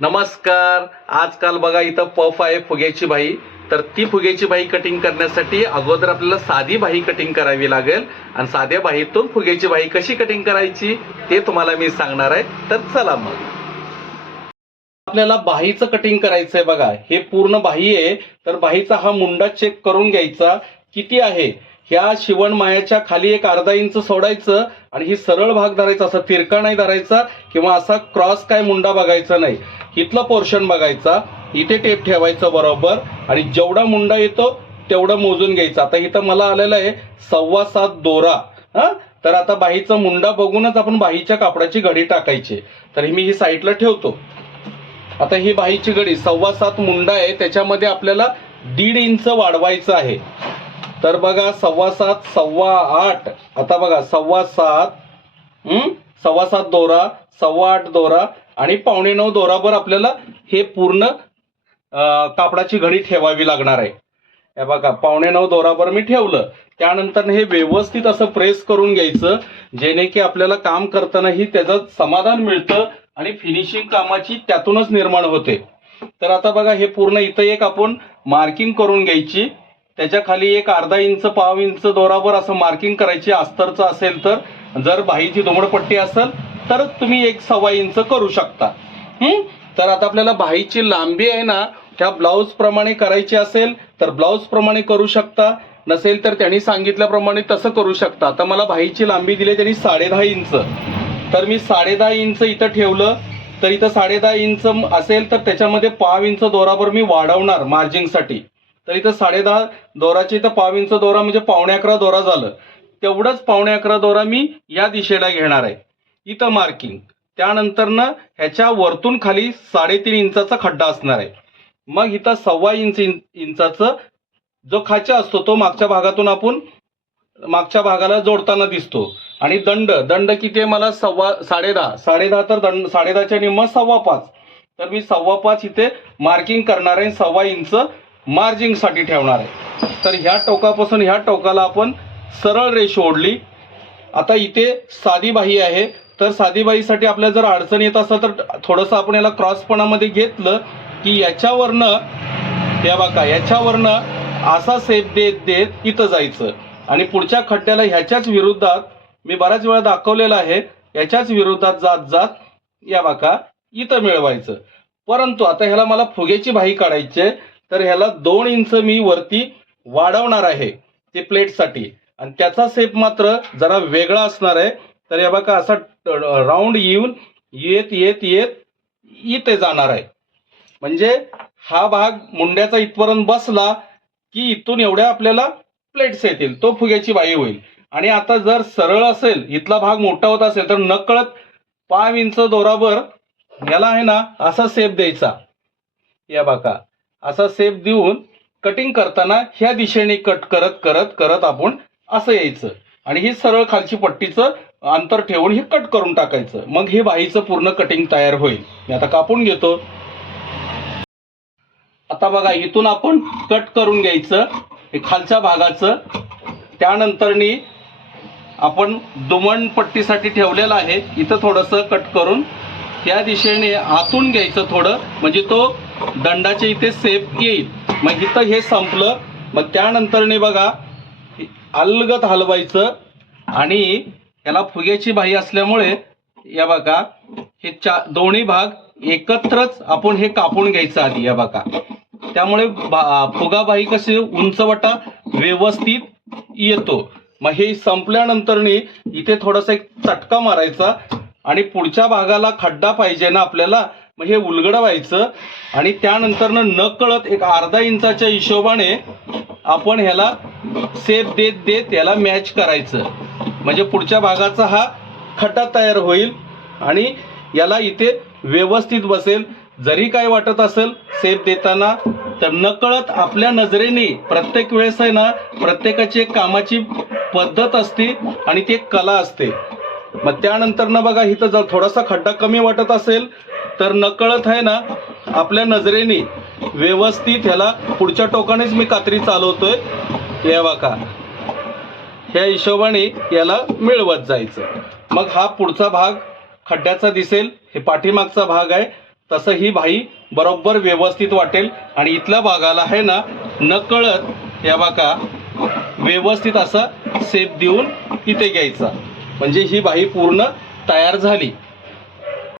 नमस्कार. आजकाल बघा इथं पफ आहे फुग्याची बाही. तर ती फुग्याची बाही कटिंग करण्यासाठी अगोदर आपल्याला साधी बाही कटिंग करावी लागेल आणि साध्या बाहीतून फुग्याची बाही कशी कटिंग करायची ते तुम्हाला मी सांगणार आहे. तर चला मग आपल्याला बाहीचं कटिंग करायचंय. बघा हे पूर्ण बाही आहे. तर बाहीचा हा मुंडा चेक करून घ्यायचा किती आहे. ह्या शिवण मायाच्या खाली एक अर्धा इंच सोडायचं आणि ही सरळ भाग धरायचा, असा तिरका नाही धरायचा किंवा असा क्रॉस काय मुंडा बघायचा नाही. इथला पोर्शन बघायचा, इथे टेप ठेवायचं बरोबर आणि जेवढा मुंडा येतो तेवढं मोजून घ्यायचं. आता इथं मला आलेलं आहे 7.25 दोरा. तर आता बाहीचा मुंडा बघूनच आपण बाहीच्या कापडाची घडी टाकायची. तर मी ही साईडला ठेवतो. आता ही बाहीची घडी 7.25 मुंडा आहे, त्याच्यामध्ये आपल्याला 1.5 इंच वाढवायचं आहे. तर बघा 7.25 8.25. आता बघा 7.25 7.25 दोरा, 8.25 दोरा आणि 8.25 दोरावर आपल्याला हे पूर्ण कापडाची घडी ठेवावी लागणार आहे. हे बघा 8.25 दोरावर मी ठेवलं. त्यानंतर हे व्यवस्थित असं प्रेस करून घ्यायचं, जेणे की आपल्याला काम करतानाही त्याचं समाधान मिळतं आणि फिनिशिंग कामाची त्यातूनच निर्माण होते. तर आता बघा हे पूर्ण इथं एक आपण मार्किंग करून घ्यायची. त्याच्या खाली एक अर्धा इंच पाव इंच दोरावर असं मार्किंग करायची. अस्तरचं असेल तर, जर बाहीची दुमडपट्टी असेल तर तुम्ही 1.25 इंच करू शकता. तर आता आपल्याला बाहीची लांबी आहे ना, त्या ब्लाऊज प्रमाणे करायची असेल तर ब्लाऊज प्रमाणे करू शकता, नसेल तर त्यांनी सांगितल्याप्रमाणे तसं करू शकता. आता मला बाहीची लांबी दिली त्यांनी 10.5 इंच. तर मी 10.5 इंच इथं ठेवलं. तर इथं 10.5 इंच असेल तर त्याच्यामध्ये पाव इंच दोरावर मी वाढवणार मार्जिंगसाठी. तर इथं 10.5 दोराची इथं पाव इंच दोरा म्हणजे 11.25 दोरा झालं. तेवढंच 11.25 दोरा मी या दिशेला घेणार आहे. इथं मार्किंग. त्यानंतर ना ह्याच्या वरतून खाली 3.5 इंचाचा खड्डा असणार आहे. मग इथं 1.25 इंचाचा जो खाचा असतो तो मागच्या भागातून आपण मागच्या भागाला जोडताना दिसतो. आणि दंड किती आहे मला 10.5 तर 10.5च्या निम्म 5.25. तर मी 5.25 इथे मार्किंग करणार आहे. 1.25 इंच मार्जिंगसाठी ठेवणार आहे. तर ह्या टोकापासून ह्या टोकाला आपण सरळ रेष ओढली. आता इथे साधी बाही आहे. तर साधी बाहीसाठी आपल्याला जर अडचण येत असेल तर थोडंसं आपण याला क्रॉसपणामध्ये घेतलं की याच्यावरनं हे बघा याच्यावरनं असा सेप देत देत इथं जायचं आणि पुढच्या खड्ड्याला ह्याच्याच विरुद्धात मी बऱ्याच वेळा दाखवलेलं आहे, याच्याच विरुद्धात जात जात या बघा इथं मिळवायचं. परंतु आता ह्याला मला फुग्याची बाही काढायची आहे. तर ह्याला 2 इंच मी वरती वाढवणार आहे ते प्लेटसाठी आणि त्याचा सेप मात्र जरा वेगळा असणार आहे. तर या बघा असा राऊंड येऊन येत येत येत इथे जाणार आहे. म्हणजे हा भाग मुंड्याचा इथपर्यंत बसला की इथून एवढ्या आपल्याला प्लेट्स येतील, तो फुग्याची बाही होईल. आणि आता जर सरळ असेल, इथला भाग मोठा होत असेल तर नकळत पाव इंच दोरावर याला आहे ना असा सेप द्यायचा. या बघा असा सेप देऊन कटिंग करताना ह्या दिशेने कट करत करत करत आपण असं यायचं आणि ही सरळ खालची पट्टीचं अंतर ठेवून हे कट करून टाकायचं. मग हे बाहीचं पूर्ण कटिंग तयार होईल. मी आता कापून घेतो. आता बघा इथून आपण कट करून घ्यायचं हे खालच्या भागाचं. त्यानंतरनी आपण दुमण पट्टीसाठी ठेवलेलं आहे, इथं थोडंसं कट करून त्या दिशेने आतून घ्यायचं थोडं, म्हणजे तो दंडाच्या इथे सेप येईल. मग इथं हे संपलं. मग त्यानंतरने बघा अलगद हलवायचं आणि याला फुग्याची बाही असल्यामुळे या बघा हे दोन्ही भाग एकत्रच आपण हे कापून घ्यायचं आधी. या बघा त्यामुळे फुगा बाही कशी उंचवटा व्यवस्थित येतो. मग हे संपल्यानंतरने इथे थोडासा एक चटका मारायचा आणि पुढच्या भागाला खड्डा पाहिजे ना आपल्याला, मग हे उलगडवायचं आणि त्यानंतर नकळत एक अर्धा इंचाच्या हिशोबाने आपण ह्याला सेप देत देत याला मॅच करायचं. म्हणजे पुढच्या भागाचा हा खड्डा तयार होईल आणि याला इथे व्यवस्थित बसेल. जरी काय वाटत असेल सेप देताना तर नकळत आपल्या नजरेने प्रत्येक वेळेस आहे ना, प्रत्येकाची एक कामाची पद्धत असते आणि ती एक कला असते. मग त्यानंतर ना बघा इथं जर थोडासा खड्डा कमी वाटत असेल तर नकळत आहे ना आपल्या नजरेने व्यवस्थित ह्याला पुढच्या टोकानेच मी कात्री चालवतोय. या बघा ह्या हिशोबाने याला मिळवत जायचं. मग हा पुढचा भाग खड्ड्याचा दिसेल, हे पाठीमागचा भाग आहे. तसं ही भाई बरोबर व्यवस्थित वाटेल. आणि इथल्या भागाला आहे ना नकळत या बघा व्यवस्थित असं सेप देऊन इथे घ्यायचा, म्हणजे ही भाई पूर्ण तयार झाली.